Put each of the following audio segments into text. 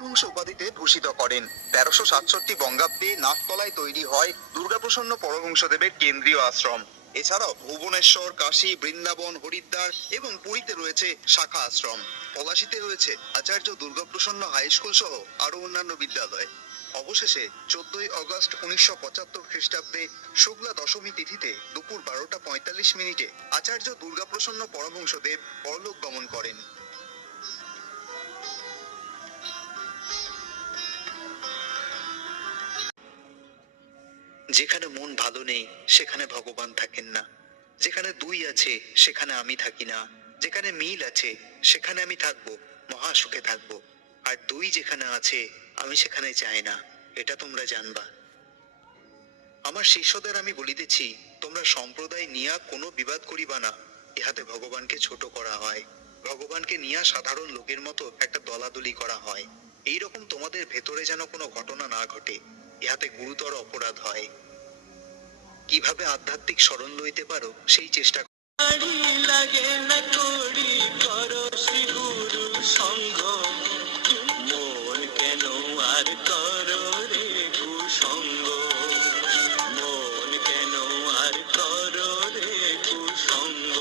পরমহংস উপাধিতে ভূষিত করেন। 1367 বঙ্গাব্দে নাকতলায় তৈরি হয় দুর্গাপ্রসন্ন পরমহংসদেবের কেন্দ্রীয় আশ্রম। এছাড়াও ভুবনেশ্বর, কাশী, বৃন্দাবন, হরিদ্বার এবং পুরীতে রয়েছে শাখা আশ্রম। পলাশীতে রয়েছে আচার্য দুর্গাপ্রসন্ন হাই স্কুল সহ আরো অন্যান্য বিদ্যালয়। অবশেষে 14ই আগস্ট 1975 খ্রিস্টাব্দে শুক্লা দশমী তিথিতে দুপুর 12:45 আচার্য দুর্গাপ্রসন্ন পরমহংসদেব পরলোক গমন করেন। যেখানে মন ভালো নেই সেখানে ভগবান থাকেন না, যেখানে দুই আছে সেখানে আমি থাকি না, যেখানে মিল আছে সেখানে আমি থাকবো, মহা সুখে থাকবো। আর দুই যেখানে আছে আমি সেখানে যাই না, এটা তোমরা জানবা। আমার শিষ্যদের আমি বলিতেছি, তোমরা সম্প্রদায় নিয়া কোনো বিবাদ করিবা না, ইহাতে ভগবানকে ছোট করা হয়। ভগবানকে নিয়া সাধারণ লোকের মতো একটা দলাদলি করা হয়। এইরকম তোমাদের ভেতরে যেন কোনো ঘটনা না ঘটে, ইহাতে গুরুতর অপরাধ হয়। কিভাবে আধ্যাত্মিক শরণ লইতে পারো সেই চেষ্টা লাগে না করি করো শ্রী গুরু সঙ্গ, মন কেন আর করো রে কুসঙ্গ, মন কেন আর করো রে কুসঙ্গ,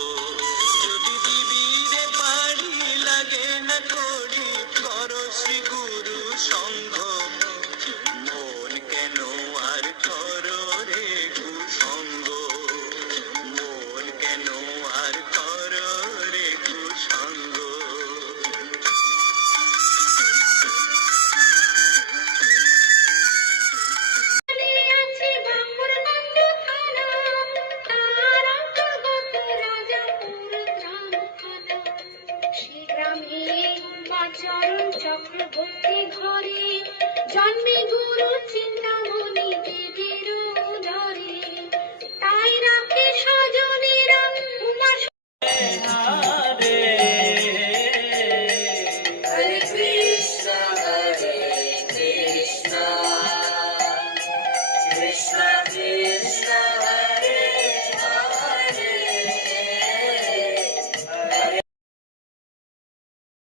যদি দিবিরে পারি লাগে না করি করো শ্রী গুরু সঙ্গ, মন কেন আর করো রে কুসঙ্গ, মন কেন আর করো রে কুসঙ্গ। চরণ চক্রবর্তী ঘরে জন্মে গুরু চিহ্ন